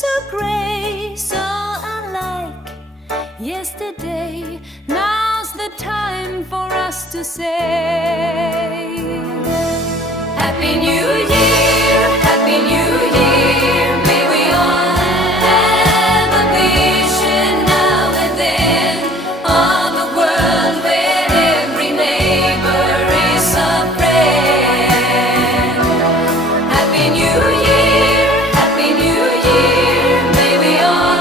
so gray, so unlike yesterday. Now's the time for us to say Happy New Year, Happy New Year. May we all have a vision now and then of a world where every neighbor is a friend. Happy New Year, Happy New Year. May we all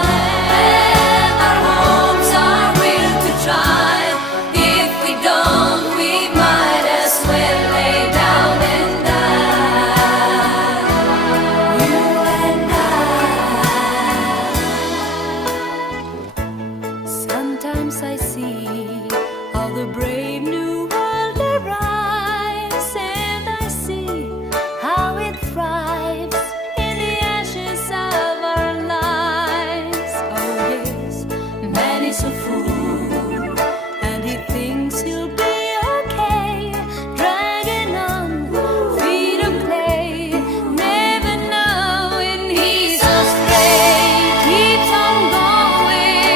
have our homes, our will to try. If we don't, we might as well lay down and die. You and I. Sometimes I see how the brave new world arrives, and I see how it thrives in the ashes of our lives. Oh yes, man is a fool, and he thinks he'll be okay, dragging on feet of clay, never knowing he's astray. Keeps on going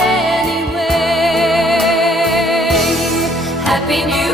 anyway. Happy New